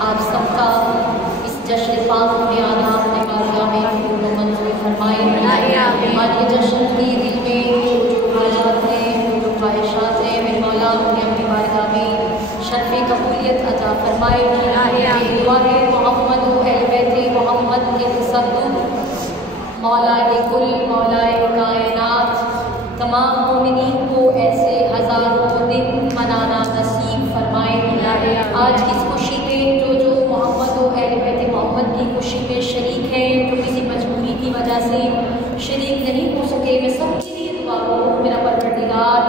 आप सबका इस जश्न पाक में आना अपने बारगाह में मंजूर फरमाए। हमारे जश्न की दिल में जो हालात हैं, जो ख्वाहिशात हैं, मेरे मौला उन्हें अपनी बारगाह में शर्फ़ कबूलियत अता फरमाए। दुआ है मोहम्मद अहले बैत मोहम्मद के तसद्दुक़ मौलाए कुल मौलाए कायनात तमाम मोमिनीन को ऐसे हज़ारों दिन मनाना नसीब फरमाए। आज की इस खुशी में जो मोहम्मद अहले बैत मोहम्मद की खुशी में शरीक है, जो किसी मजबूरी की वजह से शरीक नहीं हो सके, मैं सबके लिए दुआ करूँ मेरा परवरदिगार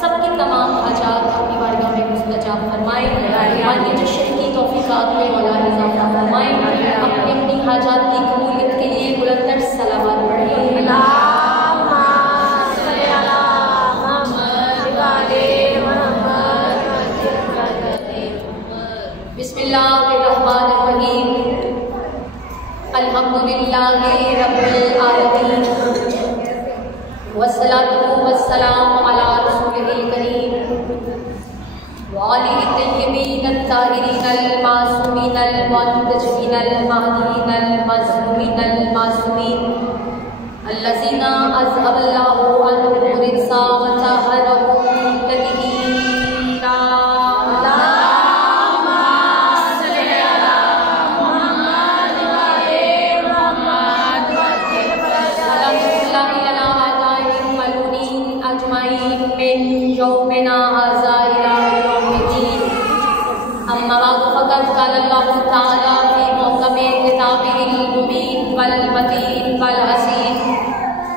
सबकी तमाम हाजात अपनी बारगाह में मुस्तजाब फरमाए। हमारे जश्न की तौफीक़ात में मौला इज़ाफ़ा फरमाए। अपनी अपनी हाजात की कबूलियत के लिए बुलंदर सलावत पढ़ें। बिस्मिल्लाहिर्रहमानिर्रहीम अल्हम्दुलिल्लाहि रब्बिल आलमीन वस्सलातु वस्सलामु अला रसूलिल करीम व आलिहि तय्यबीन अत्ताहिरीन अल-मासूमीन अल-मुंतजबीन अल-महदीन अल-मज़लूमीन अल-मासूमीन अल्लज़ीना अज़हबल्लाहु अन्हुम रिज्सा व तहरहुम तत्हीरा।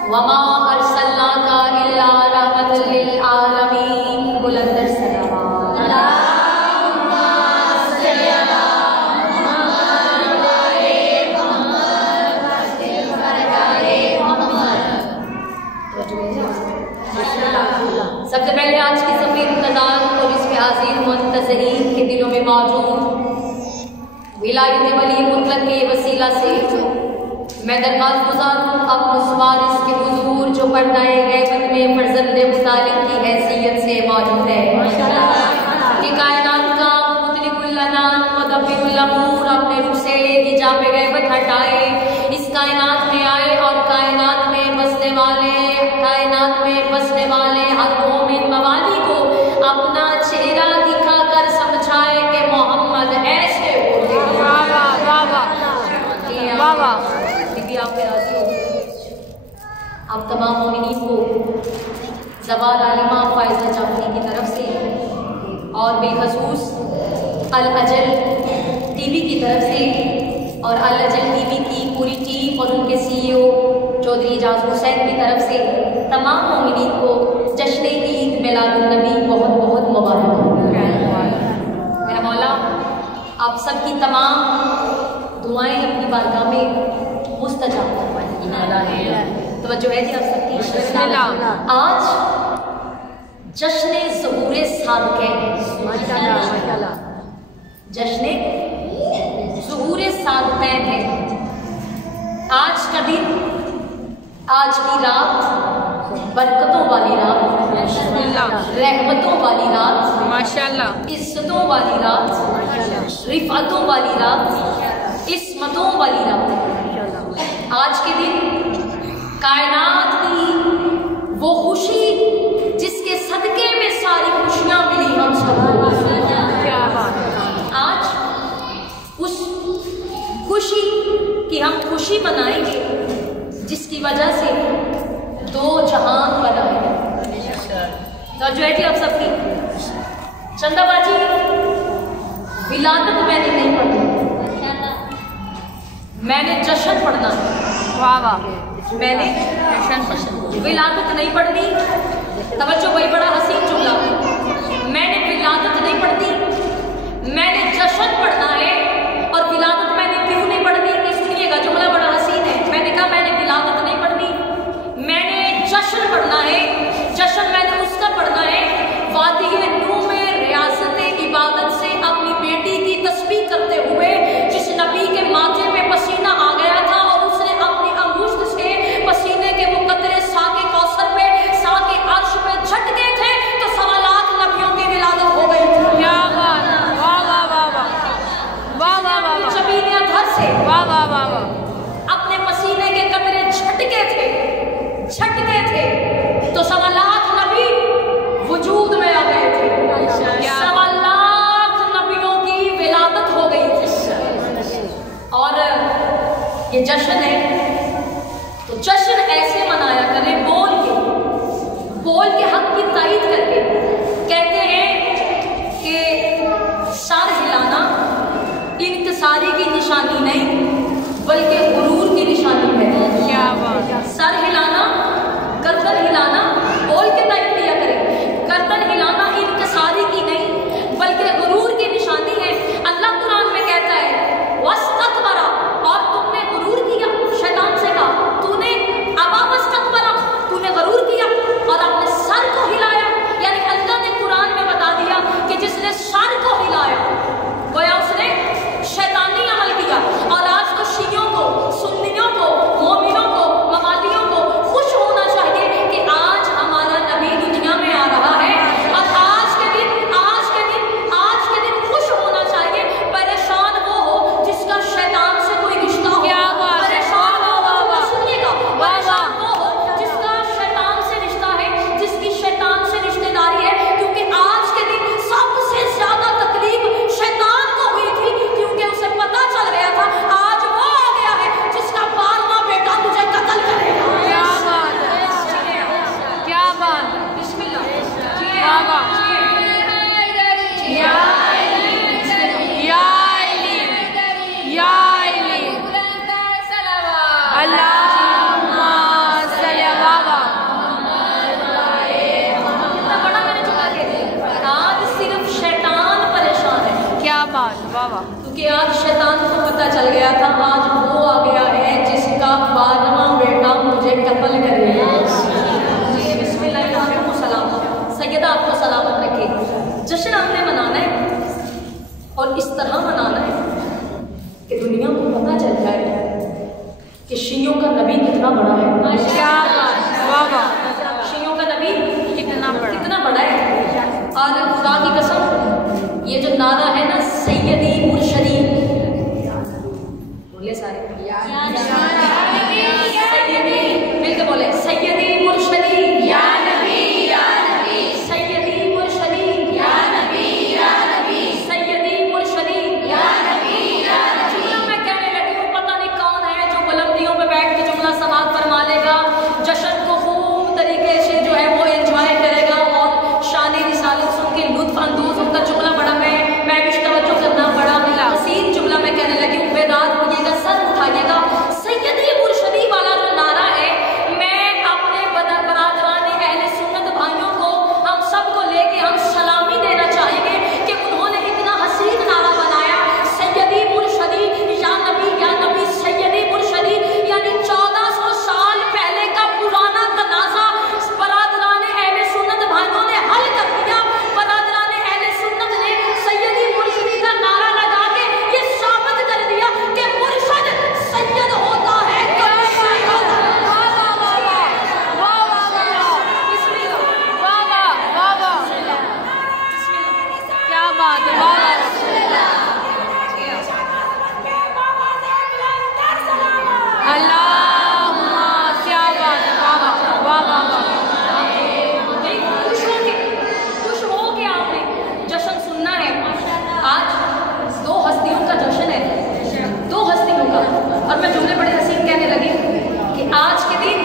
वमा अरसलनाका इल्ला रहमतल लिल आलमीन। बुलंदर सलावत अल्लाहुम्मा सल्ली अला मुहम्मद व आले मुहम्मद व अज़िम बरकाए मुहम्मद। सबसे पहले आज की सफीर इंतजार और इस पे हाजिर मुंतज़रीन के दिलों में मौजूद विलायत वली मुतलक के वसीला से मैं दरखास्त गुजारूँ अपने वारिस के हुजूर जो पर्दाए गैबत में फर्जंद मुतालिक की हैसियत से मौजूद है कि कायनात का मुतलिकुल अनाम मुदब्बिरुल अमूर अपने रुख से हिजाब गैबत हटाए, इस कायनात में आए और कायनात में बसने वाले हर मोमिन मवाली को अपना चेहरा दिखाकर समझाए कि मोहम्मद ऐसे होते हैं। आप पे राजी हो। आप तमाम मोमिनीन को ज़वाल आलिमा फ़ाइज़ा जाफ़री की तरफ से और बेखसूस अल अजल टीवी की तरफ से और अल अजल टीवी की पूरी टीम और उनके CEO चौधरी एजाज हुसैन की तरफ से तमाम मोमिनीन को जश्न ईद मिलादुन नबी बहुत बहुत मुबारक हो। मेरा मौला आप सबकी तमाम दुआएं अपनी बारगाह में मुस्तजाब फरमाएगी। तवज्जो है जी आप सबकी। आज जश्न ज़हूर सादिक़ैन, जश्न ज़हूर सादिक़ैन है। आज का दिन, आज की रात बरकतों वाली रात, रहमतों वाली रात, माशाअल्लाह, इज्जतों वाली रात, रिफ़अतों वाली रात, इस्मतों वाली रात। आज के दिन कायनात की वो खुशी जिसके सदके में सारी खुशियां मिली हम सबको, आज उस खुशी की हम खुशी मनाएंगे जिसकी वजह से दो जहान बनाए। तो जो है जी आप सबकी चंदाबाजी विलादत मैंने नहीं पढ़ी, मैंने जश्न पढ़ना। वाह वाह, मैंने विलादत नहीं पढ़नी। तवज्जो भाई, बड़ा हसीन जुमला। मैंने विलादत नहीं पढ़नी, मैंने जश्न पढ़ना है। और विलादत मैंने क्यों नहीं पढ़नी, सुनिएगा, जुमला बड़ा हसीन है। मैंने कहा मैंने विलादत नहीं पढ़नी, मैंने जश्न पढ़ना है। जश्न मैंने उसका पढ़ना है वादी नूह में रियासत इबादत से अपनी बेटी की तस्बीह करते हुए जिस नबी के माथे पे पसीना आ गया था और उसने अपनी अंगुष्ठ से पसीने के वो कतरे साके कौसर पे, साके अर्श पे झटके थे। छटके थे तो 1.25 लाख नबी वजूद में आ गए थे। 1.25 लाख नबियों की विलादत हो गई थी। और ये जश्न है तो जश्न ऐसे मनाया करें बोल के हक की तारीफ करके। कहते हैं कि सर हिलाना इंकिसारी की निशानी नहीं बल्कि गुरूर की निशानी है। क्या बात। सर हिलाना, गर्दन हिलाना बोल के तारीफ किया करें। गर्दन हिलाना इंकिसारी की नहीं बल्कि गुरूर की निशानी है। अल्लाह कुरान में कहता है वस्तकबरा, और तुमने गुरूर किया। शैतान से कहा तूने अबा वस्तकबरा, तूने गुरूर किया और अपने सर को हिलाया। यानी अल्लाह ने कुरान में बता दिया कि जिसने सर को हिलाया गोया उसने शैतानी अमल किया। और आज तो शियों को, सुन्नियों को, मोमिनों को, मवालियों को खुश होना चाहिए कि आज हमारा नबी दुनिया में आ रहा है। और आज के दिन खुश होना चाहिए। परेशान वो हो जिसका शैतान से कोई रिश्ता हो। परेशान हो, सुनिएगा, परेशान वो हो जिसका शैतान से रिश्ता है, जिसकी शैतान से रिश्तेदारी है। क्योंकि आज के दिन सबसे ज्यादा तकलीफ शैतान को हुई थी क्योंकि उसे पता चल गया था आज वो आ गया है जिसका 12वां बेटा मुझे कत्ल करेगा। क्या बात। बिस्मिल्लाह। आज सिर्फ शैतान परेशान है। क्या बात। वाह। क्योंकि आज शैतान को पता चल गया था आज वो आ गया है जिसका 12वां बेटा मुझे कत्ल करेगा। बिस्मिल्लाह, आपको सलाम, सैयदा आपको सलामत रखे। जश्न हमने मनाना है और इस तरह मनाना है कि दुनिया को पता चल जाए कि शियों का नबी कितना बड़ा है। शियों का नबी कितना बड़ा है। और खुदा की कसम ये जो नारा है ना सैयदी मुर्शदी, बोले सारे सैयदी मिलकर बोले सैयदी मुर्शदी या नबी या नबी, सैयदी मुर्शदी या नबी या नबी, सैयदी मुर्शदी या नबी या नबी। मैं कहने लगी हूँ पता नहीं कौन है जो बुलंदियों पे बैठ के जुमला समाप्त फरमा लेगा, जश्न को खूब तरीके से जो है वो एंजॉय करेगा और शान रिसालत सुन के लुत्फ अंदोज होकर जुमला बड़ा मैं भी तवज्जो करना पड़ा। हसीन जुमला मैं कहने लगी हूँ, बेदार होइएगा, सर उठाइएगा। सैयदी मुर्शदी वाला जो नारा है मैं अपने बरादरान अहले सुन्नत भाइयों को हम सबको लेके हम सलामी देना चाहेंगे कि उन्होंने इतना हसीन नारा बनाया सैयदी मुर्शदी या नबी सैयदी मुर्शदी। यानी 1400 साल पहले का पुराना तनाज़ा बरादरान अहले सुन्नत भाइयों ने हल कर दिया। बरादरान अहले सुन्नत ने सैयदी मुर्शदी का नारा लगा के ये साबित कर दिया कि मुर्शद सैयद होता है। क्या बात है। खुश हो के आपने जश्न सुनना है। आज 2 हस्तियों का जश्न है, 2 हस्तियों का। और मैं जुमले बड़े हसीन कहने लगी कि आज के दिन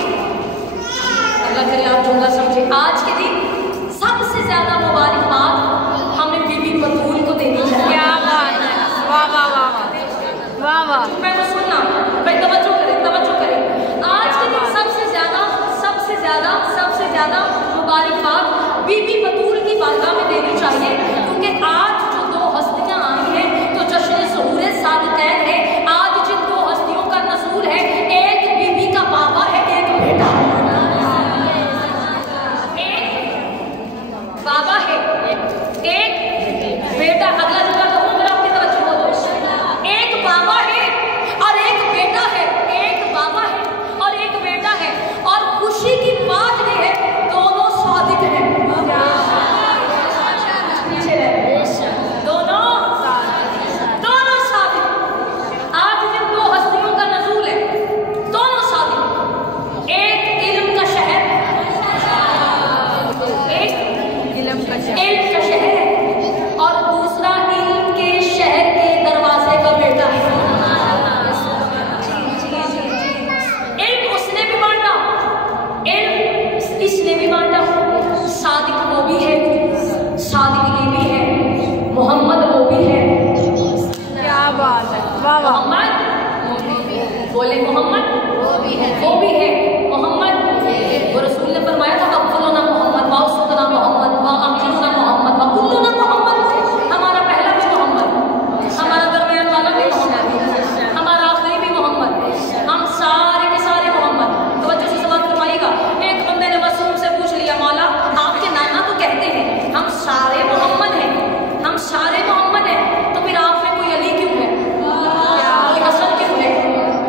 अल्लाह करे आप जुमला समझे, आज के दिन सबसे ज्यादा मुबारकबाद हमें बीबी बतूल को देनी चाहिए। क्या बात है। वाह वाह वाह वाह वाह। मैं तो सुनना भाई, तवज्जो करें, तवज्जो वो भी है मोहम्मद। वो रसूल ने फरमाया था अव्वलुना मोहम्मद व औसतुना मोहम्मद व आखिरुना मोहम्मद व कुल्लुना मोहम्मद। हमारा पहला भी मोहम्मद, हमारा दरमियान वाला भी मोहम्मद, हमारा आखिरी भी मोहम्मद, हम सारे के सारे मोहम्मद। तो बच्चों से सवाल करवाइएगा। एक बंदे ने मासूम से पूछ लिया, मौला आपके नाना तो कहते हैं हम सारे मोहम्मद हैं, हम सारे मोहम्मद हैं, तो फिर आप में कोई अली क्यों है, कोई हसन क्यों है,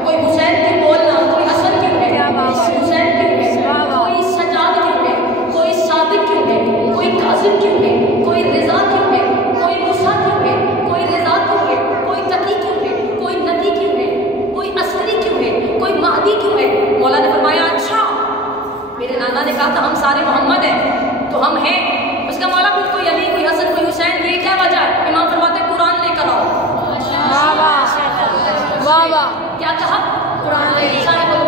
कोई हुसैन क्यों बोलना, कोई हसन क्यों है, हुसैन क्यों है, कोई सजाद क्यों है, कोई सादिक क्यों है, कोई कासिम क्यों है, कोई रिजा क्यों है, कोई मूसा क्यों है, कोई रिजा क्यों है, कोई तकी क्यों है, कोई नबी क्यों है, कोई असरी क्यों है, कोई महदी क्यों है। मौला ने फरमाया अच्छा, मेरे नाना ने कहा था हम सारे मोहम्मद हैं तो हम हैं। उसका मौला फिर कोई अली, कोई हसन, कोई हुसैन, ये क्या वजह है? इमाम फरमाते कुरान लेकर आओ। क्या कहा? कुरान लेकर।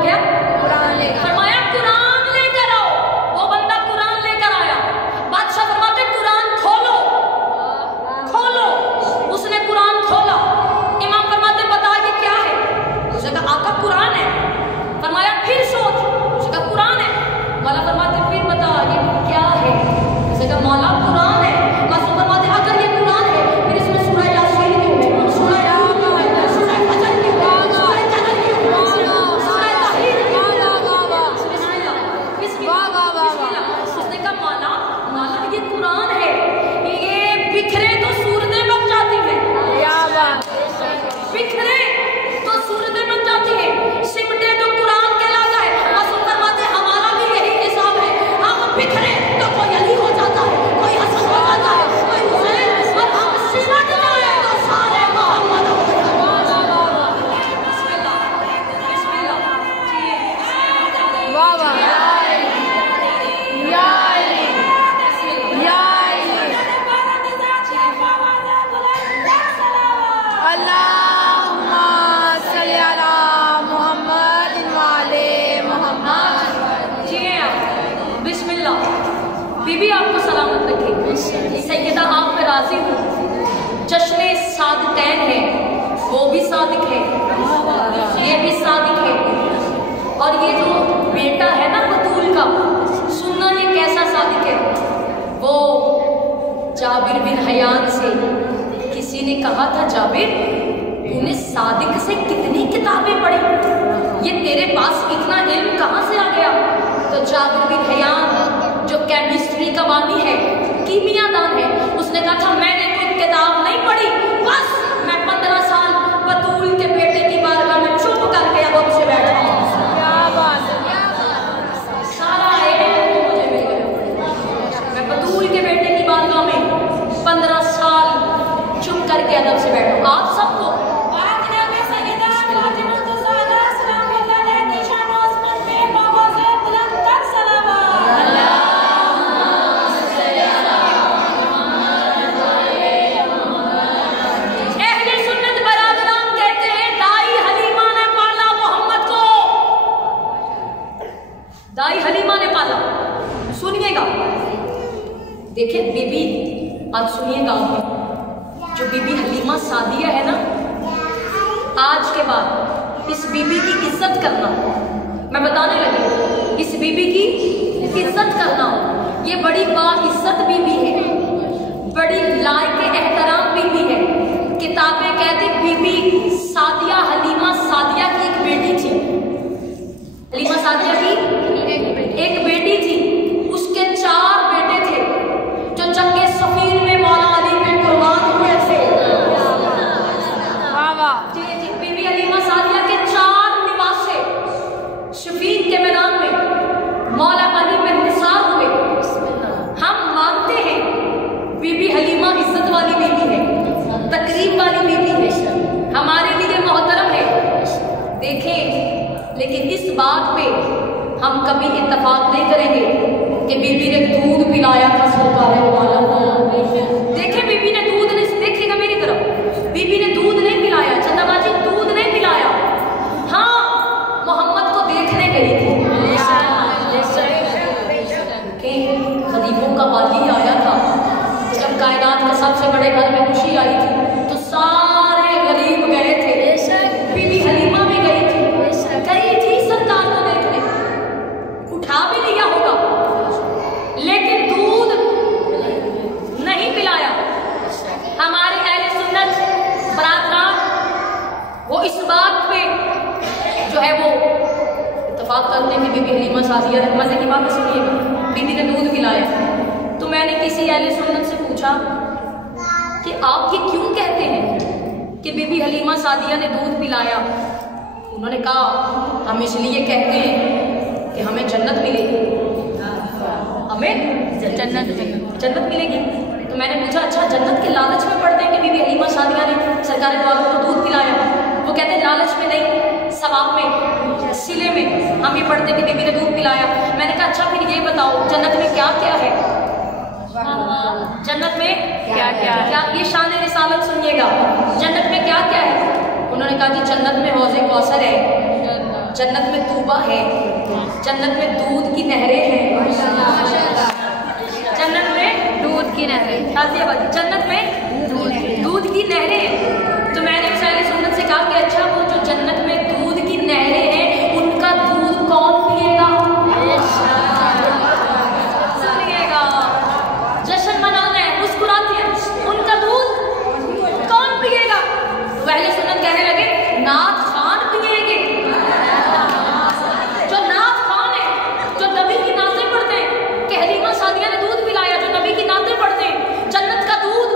क्या कुरान लेकर? फरमाया कुरान लेकर आओ। वो बंदा कुरान लेकर आया। बादशाह फरमाते कुरान खोलो, खोलो। उसने कुरान खोला। इमाम फरमाते बता ये क्या है? उसने कहा आका कुरान है। फरमाया फिर सोच। उसने कहा कुरान है। मौला फरमाते फिर बता ये क्या है? उसने कहा मौला कुरान है। मासूम फरमाते अगर ये कुरान है फिर इसमें सूरह यासीन क्यों है, सूरह यासीन क्यों है, सूरह फजर क्यों है, सूरह कदर क्यों है, सूरह तहीर क्यों है? बिस्मिल्लाह। उसने कहा मौला ये कुरान है, ये बिखरे तो सूरतें बन जाती हैं, बिखरे तो सूरतें बन जाती हैं, सिमटे तो कुरान कहलाता है। मासूम फरमाते हमारा भी यही हिसाब है, हम बिखरे तो कोई अली हो जाता है, कोई हसन हो जाता है, कोई हुसैन, और हम सिमट जाए तो सारे मोहम्मद हो जाते हैं। बिस्मिल्लाह, बिस्मिल्लाह। बिस्मिल्लाह। बीबी आपको सलामत रखे। सैयदा आप पे राजी हूँ। जश्न सादिकैन है, वो भी सादिक है, ये भी सादिक है। और ये जो बेटा है ना बतूल का, सुनना ये कैसा सादिक है। वो जाबिर बिन हयान से किसी ने कहा था जाबिर तूने सादिक से कितनी किताबें पढ़ी, ये तेरे पास इतना इल्म कहाँ से आ गया? तो जाबिर बिन हयान जो केमिस्ट्री का वानी है, कीमियादान है, उसने कहा था मैंने कोई किताब नहीं पढ़ी, बस मैं 15 साल बतूल के बेटे की बारगाह में चुप करके अब से बैठा हूँ। सारा इल्म मुझे मिल गया। मैं बतूल के बेटे की बारगाह में 15 साल चुप करके अदब से बैठा हूँ। आप सबको दाई हलीमा ने पाला। सुनिएगा, देखिए बीबी, आज सुनिएगा, जो बीबी हलीमा सादिया है ना, आज के बाद इस बीबी की इज्जत करना। मैं बताने लगी, इस बीबी की इज्जत करना। ये बड़ी बाइज्जत बीबी है, बड़ी लायक एहतराम बीबी है। किताबें कहती बीबी सादिया, हलीमा सादिया की एक बेटी थी। हलीमा सादिया की एक बेटी थी, उसके 4 बेटे थे जो जंगे सफीर में मौला अली पे कुर्बान हुए थे। जी बीबी हलीमा सादिया के 4 निवासे शफीन के मैदान में मौला अली पे निसार हुए। हम मानते हैं बीबी हलीमा इज्जत वाली बीबी है, तकरीब वाली बीबी है, हमारे लिए मोहतरम है। देखें, लेकिन इस बात पे हम कभी इत्तेफाक नहीं करेंगे कि बीबी ने दूध पिलाया था सरकार वाला। देखे बीबी ने दूध नहीं, देखिएगा मेरी तरफ, बीबी ने दूध नहीं पिलाया, चंदाबाजी दूध नहीं पिलाया। हाँ, मोहम्मद को देखने गई थी। गरीबों का वाली आया था, जब कायनात के सबसे बड़े घर में खुशी आई थी तो सारे गरीब गए थे, बीबी हलीमा भी गई थी सरकार इत्तेफाक करते हैं कि बीबी हलीमा सादिया ने, मजे की बात सुनिएगा, बीबी ने दूध पिलाया। तो मैंने किसी अहले सुन्नत से पूछा कि आप ये क्यों कहते हैं कि बीबी हलीमा सादिया ने दूध पिलाया? उन्होंने कहा हम इसलिए कहते हैं कि हमें जन्नत मिलेगी, हमें जन्नत मिलेगी। तो मैंने पूछा अच्छा जन्नत के लालच में पड़ते हैं कि बीबी हलीमा सादिया ने सरकार वालों को दूध पिलाया? वो कहते हैं लालच में नहीं, सवाब में, सिले में हम ये पढ़ते हैं कि बीबी ने दूध पिलाया। मैंने कहा अच्छा फिर ये बताओ जन्नत में क्या क्या है? जन्नत में क्या क्या है? ये शान रिसालत सुनिएगा, जन्नत में क्या क्या है? उन्होंने कहा जी जन्नत में हौज़े कौसर है, जन्नत में तूबा है, जन्नत में दूध की नहरें हैं, जन्नत में दूध की नहरें, जन्नत में दूध की नहरें। तो मैंने उस अहले सुन्नत से कहा कि अच्छा वो जो जन्नत में दूध की नहरें हैं उनका दूध कौन पिएगा? सुनिएगा, जश्न मनाना है, मुस्कुराते हैं, उनका दूध कौन पिएगा? तो अहले सुन्नत कहने लगे नात खान पिएंगे। जो नात खान है, जो नबी की नातें पढ़ते हैं कि हलीमा सादिया ने दूध पिलाया, जो नबी की नातें पढ़ते हैं, जन्नत का दूध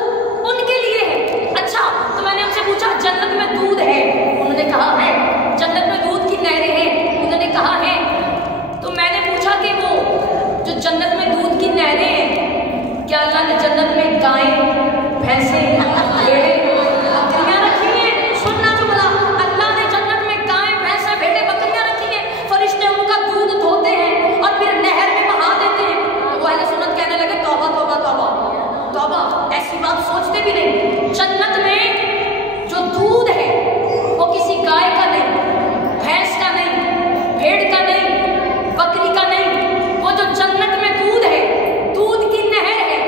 उनके लिए है। अच्छा तो मैंने उनसे पूछा जन्नत में दूध है? उन्होंने कहा है। जन्नत में दूध की नहरें हैं? उन्होंने कहा है। तो मैंने पूछा कि वो जो जन्नत में दूध की नहरें हैं, क्या अल्लाह ने जन्नत में गायें, भैंसे, भेड़े, बकरियां रखी हैं? सुनना जो बोला, अल्लाह ने जन्नत में गायें, भैंसे, भेड़े, बकरियां रखी हैं, फरिश्ते उनका दूध धोते हैं और फिर नहर में बहा देते हैं। तो वो अहले सुन्नत कहने लगे तौबा तौबा तौबा तौबा, ऐसी बात सोचते भी नहीं। जन्नत में जो दूध है वो किसी गाय का नहीं, भैंस का नहीं, भेड़ का नहीं, बकरी का नहीं, वो जो जन्नत में दूध है, दूध की नहर है,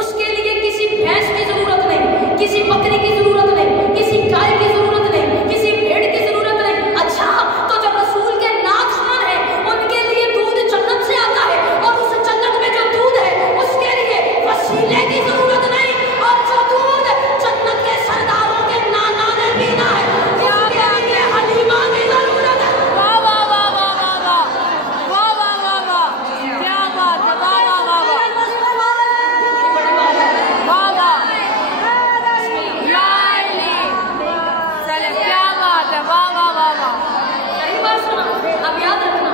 उसके लिए किसी भैंस की जरूरत नहीं, किसी बकरी की जरूरत नहीं, किसी गाय की जरूरत नहीं, किसी भेड़ की जरूरत नहीं। अच्छा तो जो रसूल के नात खान है उनके लिए दूध जन्नत से आता है, और उस जन्नत में जो दूध है उसके लिए वसीले की जरूरत नहीं, और जो दूध जन्नत के सरदारों के नाना ने पीना है उसके लिए हलीमा की जरूरत है। वाह वाह वाह वाह वाह वाह वाह वाह वाह वाह, क्या बात है, वाह वाह वाह वाह वाह वाह, चले क्या बात है, वाह वाह वाह वाह। सही बात सुना, अब याद रखना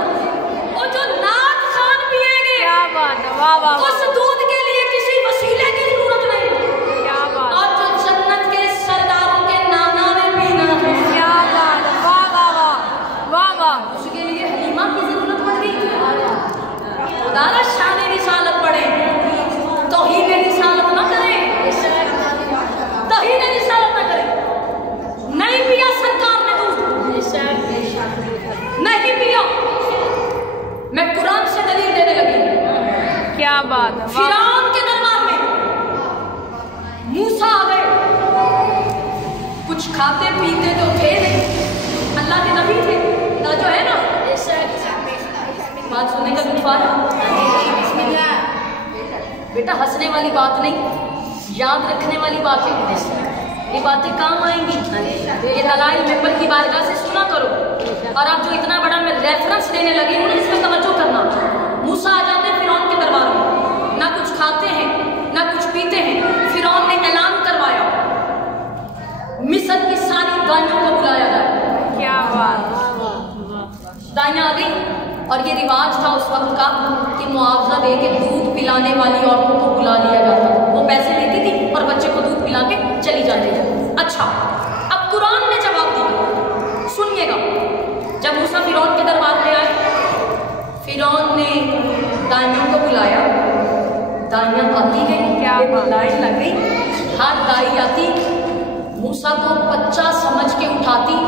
वो जो नात खान पिएंगे, क्या बात है, वाह वाह वाह, उस दूध के लिए किसी वसीले की जरूरत नहीं, क्या बात, और जो जन्नत के सरदारों के नाना ने पीना है, क्या बात है, वाह वाह वाह वाह वाह, उसके लिए हलीमा की जरूरत पड़ गई। खुदा शान रिसालत पढ़े, तौहीद रिसालत ना करें, तौहीद रिसालत ना करें। नहीं पिया सरकार ने दूध, नहीं पिया। मैं कुरान से दलील देने लगी। क्या बात है, वाह फिरौन के दरबार में मूसा आ गए, कुछ खाते पीते तो थे नहीं, अल्लाह के नबी थे ना, जो है ना बात सुनने का लुत्फ आ रहा। बेटा हंसने वाली बात नहीं, याद रखने वाली बात है। ये बातें काम आएंगी, ये दलाइल मेंबर की बारगाह से सुना करो। और आप जो इतना बड़ा मैं रेफरेंस देने लगी हूँ इसमें तवज्जो करना। मूसा आ जाते हैं फिरौन के दरबार में, ना कुछ खाते हैं ना कुछ पीते हैं। फिरौन ने ऐलान करवाया मिस्र की सारी दाइयों को बुलाया जाए। क्या बात, दाइयां आ गई, और ये रिवाज था उस वक्त का कि मुआवजा दे के दूध पिलाने वाली औरतों को बुला लिया जाता। वो पैसे लेती थी और बच्चे को दूध पिला के चली जाती थी। अच्छा अब कुरान ने जवाब दिया, सुनिएगा। जब मूसा फिरौन के दरबार में आए, फिरौन ने दाइयों को बुलाया, दाइयां आती गई, क्या लाइन लग गई, हर दाई आती, मूसा को बच्चा समझ के उठाती,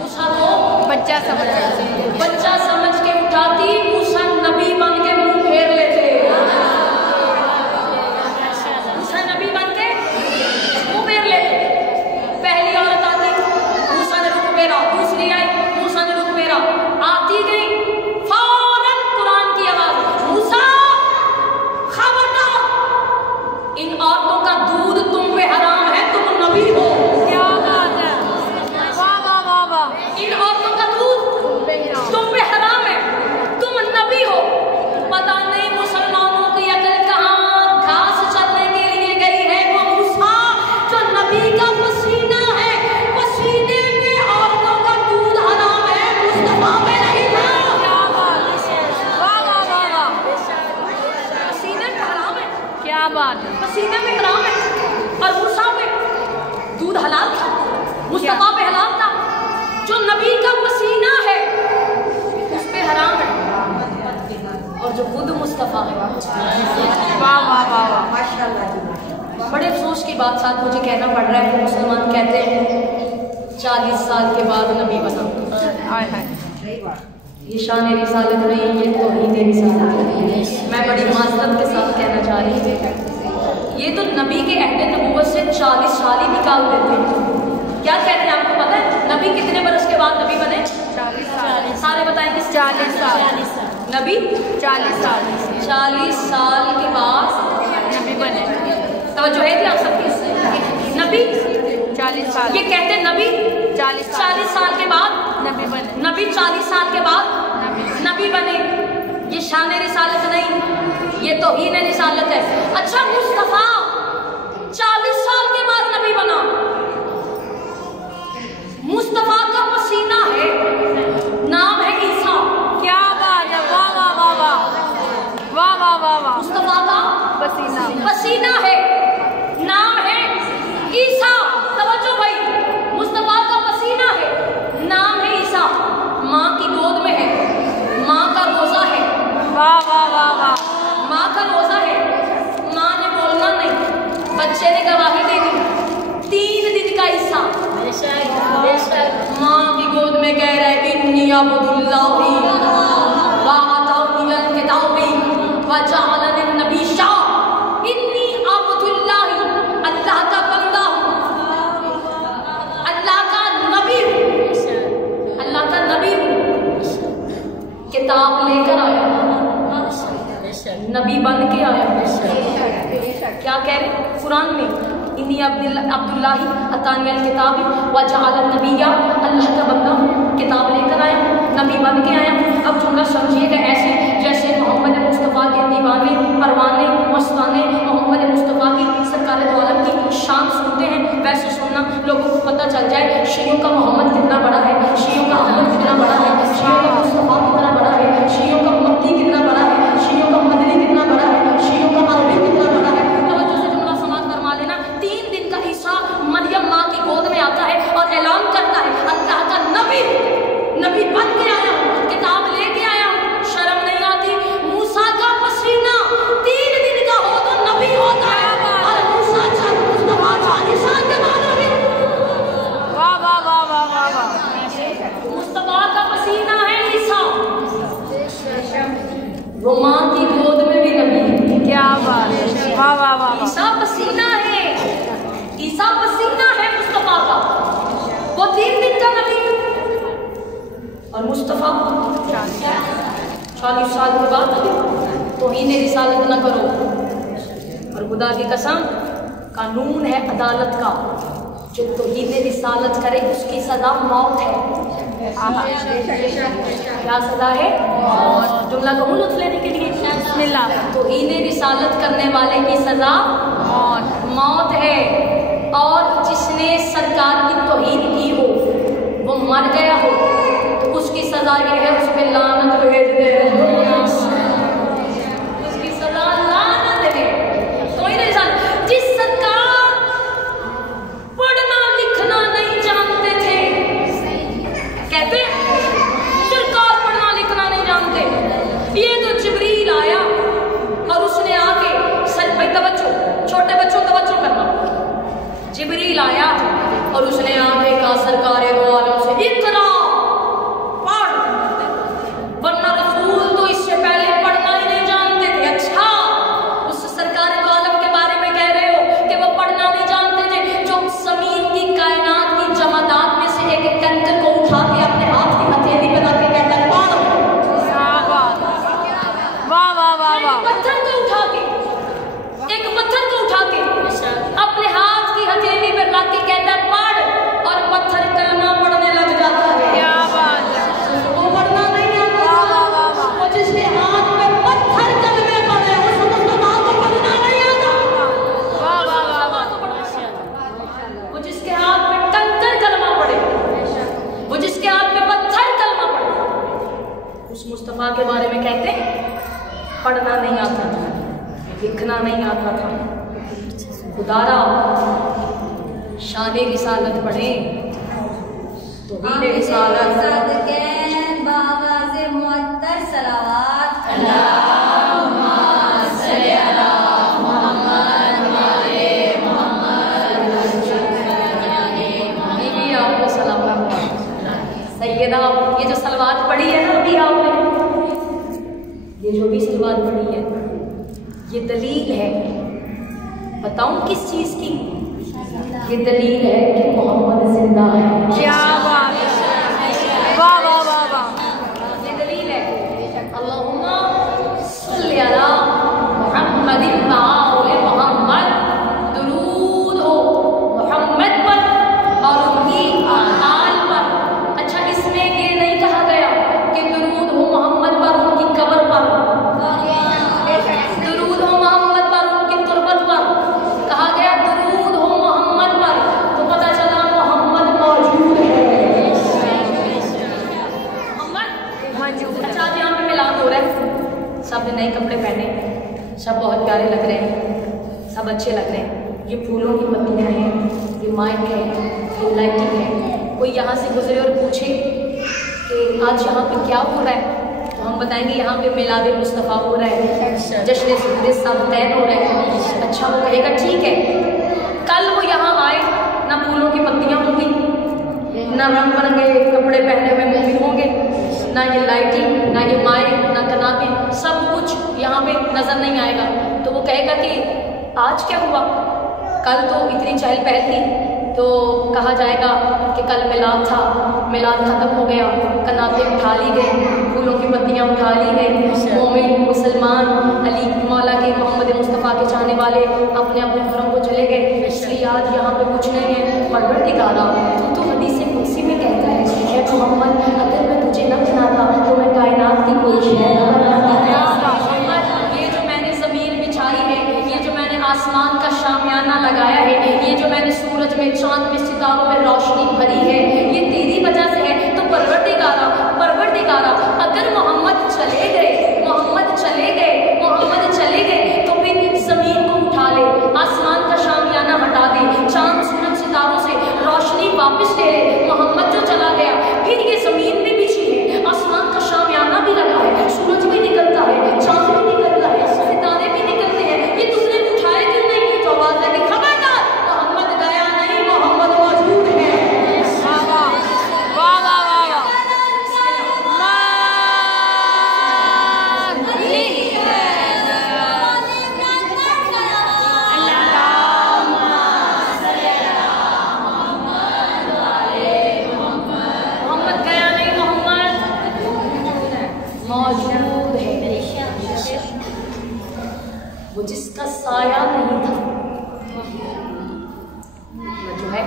मूसा को बच्चा समझ के उठाती, मूसा नबी बन के मुंह फेर लेते, मूसा नबी बन के मुंह फेर लेते। पहली औरत आती, मूसा ने रुख फेरा, दूसरी आई, मूसा ने रुख फेरा, आती गई, फौरन कुरान की आवाज, मूसा खबरदार, इन औरतों का दूध तुम पे हराम है, तुम नबी हो। क्या बात है, वहां पे नहीं था। क्या बात है, वाह वाह वाह वाह, पसीने में हराम है, क्या बात है, पसीने में हराम है। और मूसा पे दूध हलाल था, मुस्तफा पे हलाल था। जो नबी का पसीना है उस पे हराम है, और जो खुद मुस्तफा है। वाह वाह वाह वाह, बड़े अफसोस की बात साथ मुझे कहना पड़ रहा है कि मुसलमान कहते हैं 40 साल के बाद नबी बना। हाय हाय, ये शान रिसालत नहीं, ये तौहीद रिसालत है। मैं बड़ी माजरत के साथ कहना चाह रही हूँ, ये तो नबी के अहद नबूवत से 40 साल ही निकाल देते हैं। क्या कहते हैं आपको पता है? नबी कितने बरस के बाद नबी बने? 40 साल, सारे बताएं किस? 40 साल, नबी 40 साल, 40 साल के बाद नबी बने। तवज्जो है थी आप सबकी? नबी 40 साल, ये कहते हैं नबी 40 साल के बाद नबी बने, नबी 40 साल के बाद नबी बने। ये शान रिसालत नहीं, ये तौहीद रिसालत है। अच्छा, मुस्तफा 40 साल के बाद नबी बना। मुस्तफा का पसीना है, नाम है ईसा। क्या बात है, वाह वाह वाह वाह, वाह वाह वाह वाह, मुस्तफा का पसीना है, नाम है ईसा। तवज्जो भाई, मुस्तफा का पसीना है, नाम है ईसा। माँ की गोद में है, माँ का रोजा है। वाह वाह वाह वाह, माँ का रोजा है, माँ ने बोलना नहीं, बच्चे ने गवाही देनी। 3 दिन का ईसा माँ की गोद में कह रहे इन्नी अब्दुल्लाही व आतानियल किताबी व जअलनी नबिय्या। इन्नी अब्दुल्लाही, अल्लाह का बंदा हूँ, अल्लाह का नबी हूँ, अल्लाह का नबी हूँ। किताब लेकर आया, नबी बन के आया। क्या कह रहे कुरान में? इन्नी अब्दुल्लाही अतानियल किताब व जअलन नबिय्या, अल्लाह का बंदा हूँ, किताब लेकर आया, नबी बन के आया। अब जुमला समझिएगा ऐसे जैसे मोहम्मद मुस्तफ़ा के दीवाने परवाने मस्ताने मोहम्मद मुस्तफ़ा की सरकार दो आलम की शान सुनते हैं, वैसे सुनना, लोगों को पता चल जाए शियों का मोहम्मद कितना बड़ा है, शियों का अहमद कितना बड़ा है, शियों का मुस्तफ़ा कितना बड़ा है, शियों का मक्की कितना बड़ा है, शियों का मदनी कितना बड़ा है, शियों का अरबी कितना बड़ा है। तवज्जो से जुमला समाप्त फरमा लेना। 3 दिन का ईसा मरियम माँ की गोद में आता है और ऐलान करता है अल्लाह का नबी, नबी बन के आया हूँ, किताब लेके आया हूँ। शर्म नहीं आती? मूसा का पसीना 3 दिन का हो तो नबी होता है, और मूसा 40 साल के बाद नबी। वाह वाह वाह वाह वाह वाह, मुस्तफा का पसीना है ईसा, वो माँ की गोद में भी नबी है। क्या बात है, वाह वाह वाह वाह, ईसा पसीना है, ईसा पसीना है मुस्तफा का, वो 3 दिन का नबी। और मुस्तफा 40 साल के बाद नबी। तौहीद रिसालत न करो। और खुदा की कसम, कानून है अदालत का, जो तौहीद रिसालत करे उसकी सजा मौत है। क्या सजा है? मौत। जुमला को लुत्फ लेने के लिए बिस्मिल्लाह। तौहीद रिसालत करने वाले की सजा मौत है। और जिसने सरकार की तौहीद की हो, वो मर गया हो, तो उसकी सजा ये है, उस पे लानत भेज दे। उसकी सजा लानत है। तौहीद रिसालत, जिस सरकार पढ़ना लिखना नहीं जानते थे, कहते सरकार पढ़ना लिखना नहीं जानते, ये तो जिब्रील आया और उसने आके छोटे बच्चों तवज्जो करना, जिब्रील आया और उसने आके कहा सरकार दो आलम से इकरा मुस्तफ़ा के बारे में कहते पढ़ना नहीं आता था, लिखना नहीं आता था। खुदारा शाने रिसालत पढ़े तो वीरे रिसालत बाबा से मुअत्तर सलावत अल्लाहुम्मा सल्ली अला मुहम्मद व आले मुहम्मद। बीबी आपको सलाम सैयदा। ये जो सलवात पढ़ी है ना अभी आपने, ये जो भी सलवात पढ़ी है ये दलील है। बताऊं किस चीज की? ये दलील है कि मोहम्मद जिंदा है। क्या बात है, वाह वाह वाह वाह। ये दलील है। अल्लाहुम्मा सल्ली अला मुहम्मदिन व आले मुहम्मद। दुरूद हो मोहम्मद पर और उनकी आल पर। अच्छा, इसमें ये नहीं कहा गया कि दुरूद हो मोहम्मद पर उनकी कब्र पर, दुरूद हो मोहम्मद पर उनकी तुरबत पर। कहा गया दुरूद हो मोहम्मद पर, तो पता चला मोहम्मद मौजूद है। मोहम्मद अच्छा, आज यहाँ पे मिलाद हो रहा है, सब ने नए कपड़े पहने, सब बहुत प्यारे लग रहे हैं, सब अच्छे लग रहे हैं। ये फूलों की पत्तियाँ हैं, ये माइक है, ये लाइटिंग है। कोई यहाँ से गुजरे और पूछे कि आज यहाँ पे क्या हो रहा है, तो हम बताएंगे यहाँ पे मिलाद मुस्तफ़ा हो रहा है, जश्न सुदरे साबतैन हो रहा है। अच्छा, वो कहेगा ठीक है। कल वो यहाँ आए, ना फूलों की पत्तियाँ होंगी, ना रंग बिरंगे कपड़े पहने हुए मूवी होंगे, ना ये लाइटिंग, ना ये माइक, ना कनाते, सब कुछ यहाँ पे नजर नहीं आएगा। तो वो कहेगा कि आज क्या हुआ, कल तो इतनी चहल पहल थी। तो कहा जाएगा कि कल मिलाद था, मिलाद खत्म हो गया, कनाते उठा ली गई, फूलों की पत्तियाँ उठा ली गई। मोमिन मुसलमान अली मौला के मोहम्मद मुस्तफ़ा के चाहने वाले अपने अपने घरों को चले गए। इसलिए आज यहाँ पे कुछ नहीं है। परवरदिगारा तू तो हदीस कुदसी में कहता है मोहम्मद, अगर मैं तुझे न बनाता तो मैं कायनात की कोई शय न बनाता। ये जो मैंने ज़मीन बिछाई है, ये जो मैंने आसमान का शामियाना लगाया है, ये जो मैंने सूरज में, चांद में, सितारों में रोशनी भरी है, ये तेरी वजह से है। तो परवरदिगारा अगर मोहम्मद चले गए, मोहम्मद चले गए, मोहम्मद चले गए, तो फिर ज़मीन को उठा ले, आसमान का शामियाना हटा दे, चांद सूरज सितारों से रोशनी वापस ले ले। मोहम्मद जो चला गया, फिर ये ज़मीन भी बिछी है, आसमान का शामियाना भी लगा है, सूरज भी निकलता है, चांद भी निकलता है, सितारे भी निकलते हैं, ये तुमने उठाए क्यों नहीं? तो आवाज़ लगी खबरदार, मोहम्मद गया नहीं, मोहम्मद मौजूद है। वाह वाह वाह वाह वाह। मौजूद है। वो जिसका साया नहीं था, जो है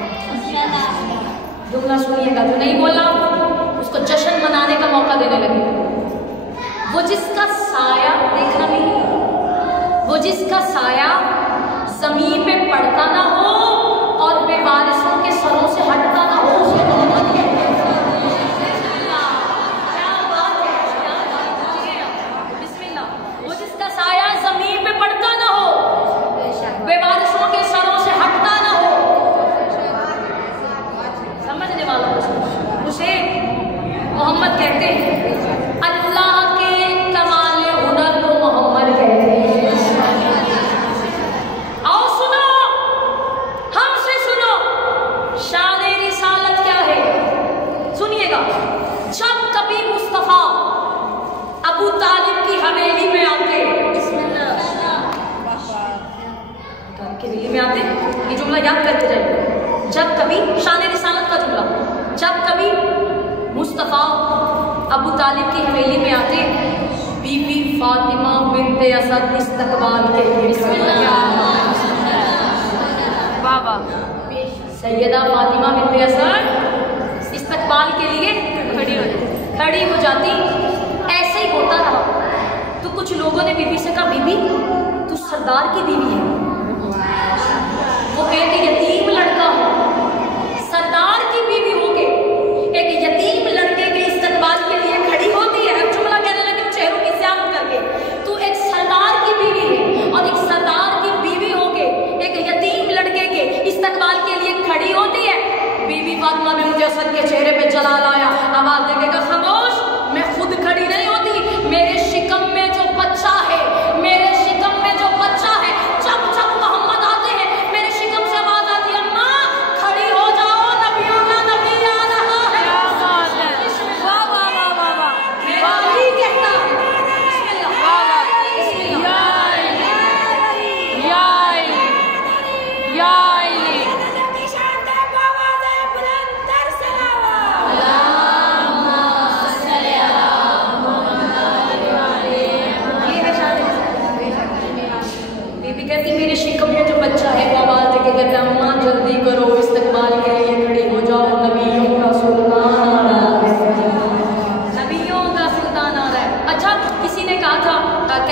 जुमला सुनिएगा, जो नहीं बोला उसको जश्न मनाने का मौका देने लगे। वो जिसका साया, देखना भी, वो जिसका साया जमीन पे पड़ता ना हो और बेवारिसों के सरों से हटता ना हो, उसे मोहम्मद कहते हैं। वो जिसका साया जमीन पे पड़ता ना हो, बेवारिसों के सरों से हटता ना हो, समझने वालों को उसे मोहम्मद कहते हैं। अल्लाह के कमाल हुनर को मोहम्मद कहते हैं। आओ सुनो, हमसे सुनो, शान रिसालत क्या है, सुनिएगा। जब कभी मुस्तफ़ा अबू तालिब की हवेली में आते, हवेली में आते, ये जुमला याद करते जाइए। जब कभी, शान रिसालत का जुमला, जब कभी मुस्तफ़ा अबू तालिब की हवेली में आते, बीबी फातिमा बिन्ते असद इस्तकबाल के लिए बाबा सैयदा फातिमा बिन्ते असद इस्तकबाल के लिए खड़ी हो जाती। ऐसे ही होता रहा तो कुछ लोगों ने बीबी से कहा, बीबी तू सरदार की बीवी है, वो एक यतीम लड़का हो, सरदार की बीवी होके एक यतीम लड़के के इस्तकबाल के लिए खड़ी होती है। अब जुमला कहने लगे,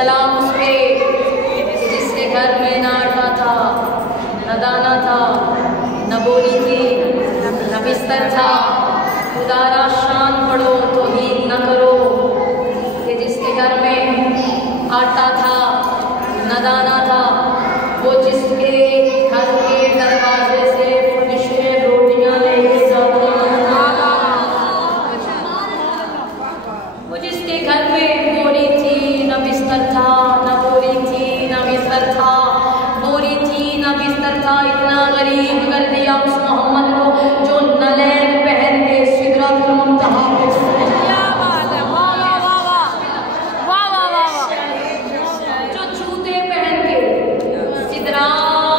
सलाम उस पे जिसके घर में ना आटा था, न दाना था, न बोरी थी, न बिस्तर था। खुदारा शान पढ़ो तो हीन न करो। कि जिसके घर में आटा था, न दाना था, वो जिसके घर के दरवाजे से फरिश्ते रोटियां लेके जाते हैं। वो जिसके घर में बोरी थी, न बिस्तर था, न बोरी थी, न बिस्तर था, बोरी थी, न बिस्तर था। इतना गरीब कर दिया उस मोहम्मद को जो नलैन पहन के सिदरतुल मुंतहा पे क्या बात है, वाह वाह वाह वाह वाह वाह वाह वाह। जो जूते पहन के सिदरा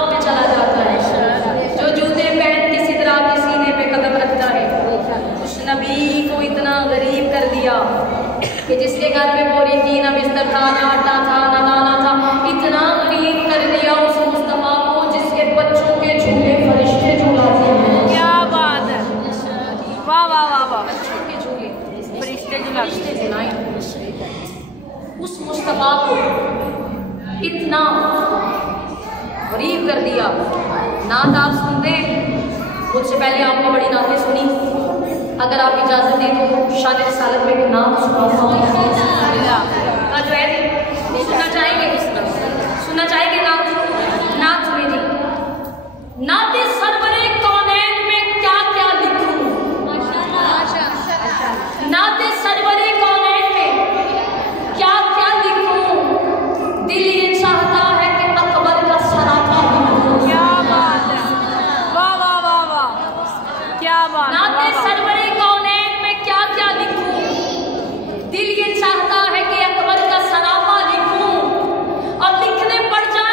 पे चला जाता है, जो जूते पहन के सिदरा के सीने पे कदम रखता है, उस नबी को इतना गरीब कर दिया कि जिसके घर में बोरी थी, न बिस्तर था, न आटा था, न दाना था। इतना गरीब कर दिया उस मुस्तफा को जिसके बच्चों के झूले फरिश्ते झूलाते हैं। क्या बात है, वाह वाह वाह वाह। बच्चों के झूले फरिश्ते फरिश्ते झुलाए। उस मुस्तफा को इतना गरीब कर दिया। नात आप सुनते हैं, मुझसे पहले आपने बड़ी नातें सुनी। अगर आप इजाजत दें तो शान रिसालत में एक नाम सुनाता हूँ। जो है सुनना चाहेंगे, सुनना चाहेंगे नात सुने जी। नाते सरवरे कौनैन में क्या क्या लिखूं, नाते सरवरे कौनैन में क्या क्या लिखूं। दिल ये चाहता है कि अकबर का सरापा लिखूं। क्या बात है, वाह वाह वाह वाह, क्या बात। नाते सरवरे कौनैन में क्या क्या लिखूं। दिल ये चाहता है कि अकबर का सरापा लिखूं और लिखने पड़ जाए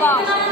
वाह वाह